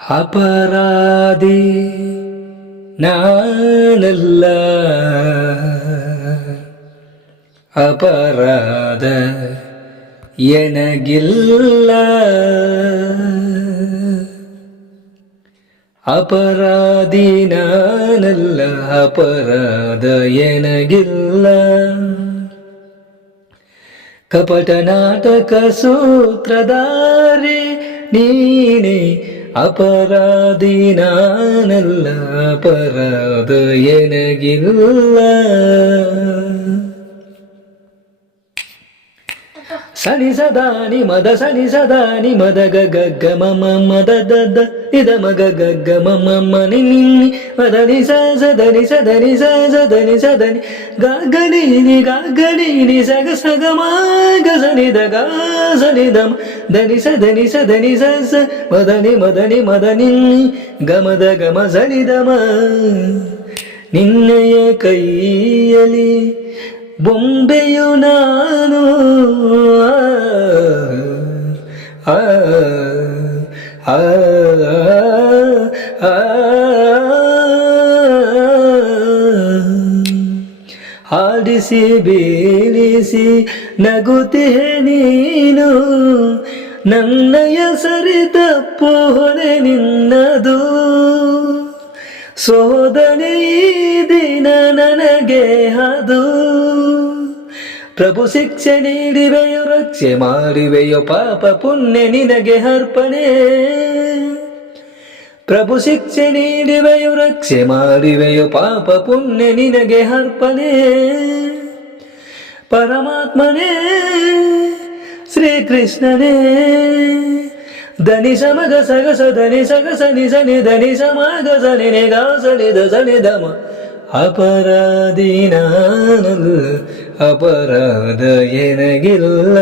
ಅಪರಾಧಿ ನಾನಲ್ಲ, ಅಪರಾಧ ಎನಗಿಲ್ಲ. ಅಪರಾಧಿ ನಾನಲ್ಲ, ಅಪರಾಧ ಎನಗಿಲ್ಲ. ಕಪಟ ನಾಟಕ ಸೂತ್ರಧಾರಿ ನೀನೆ, ಅಪರಾಧಿ ನಾನಲ್ಲ, ಅಪರಾಧ ಎನಗಿಲ್ಲ. ಸನಿ ಸದಾನಿ ಮದ ಸನಿ ಸದಾನಿ ಮದ ಗಗ್ಗ ಮಮ ಮದ ದದ ನಿದ ಮಗ ಗಗ್ಗ ಮಮ ನಿನ್ನಿ ಮದನಿ ಸದನಿ ಸದನಿ ಸದನಿ ಸದನಿ ಗಗನಿ ಸಗ ಸಗ ಗ ಸನಿ ದ ಗ ಸನಿ ದಮ ಧನಿ ಸದನಿ ಸ ಮದನಿ ಮದನಿ ಮದನಿ ಗಮದ ಗಮ ಸನಿ ದಮ. ನಿನ್ನೆಯ ಕೈಯಲ್ಲಿ ಬೊಂಬೆಯು ನಾನು, ಆಡಿಸಿ ಬೀಳಿಸಿ ನಗುತ್ತಿಹೆ ನೀನು, ನನ್ನಯ ಸರಿ ತಪ್ಪು ಹೊಣೆ ನಿನ್ನದು. ಸೋದನೆ ಈ ದಿನ ನನಗೆ ಅದು, ಪ್ರಭು ಶಿಕ್ಷೆ ನೀಡಿವೆಯೋ ರಕ್ಷೆ ಮಾಡಿವೆಯೋ ಪಾಪ ಪುಣ್ಯ ನಿನಗೆ ಅರ್ಪಣೆ. ಪ್ರಭು ಶಿಕ್ಷೆ ನೀಡಿವೆಯೋ ರಕ್ಷೆ ಮಾಡಿವೆಯೋ ಪಾಪ ಪುಣ್ಯ ನಿನಗೆ ಅರ್ಪಣೆ. ಪರಮಾತ್ಮನೇ ಶ್ರೀಕೃಷ್ಣನೇ, ಧನಿ ಸಮಗ ಸಗಸ ಧನಿ ಸಗಸ ನಿಸನಿ ಧನಿ ಸಮಗ ಸನಿ ಗ ಸನಿ ದ ಸನಿ ಧಮ. ಅಪರಾಧಿ ನಾನಲ್ಲ, ಅಪರಾಧ ಎನಗಿಲ್ಲ.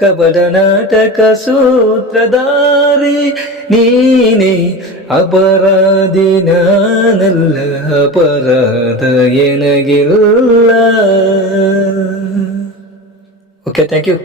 ಕಪಟ ನಾಟಕ ಸೂತ್ರಧಾರಿ ನೀನೆ, ಅಪರಾಧಿ ನಾನಲ್ಲ, ಅಪರಾಧ ಎನಗಿಲ್ಲ. Okay, thank you.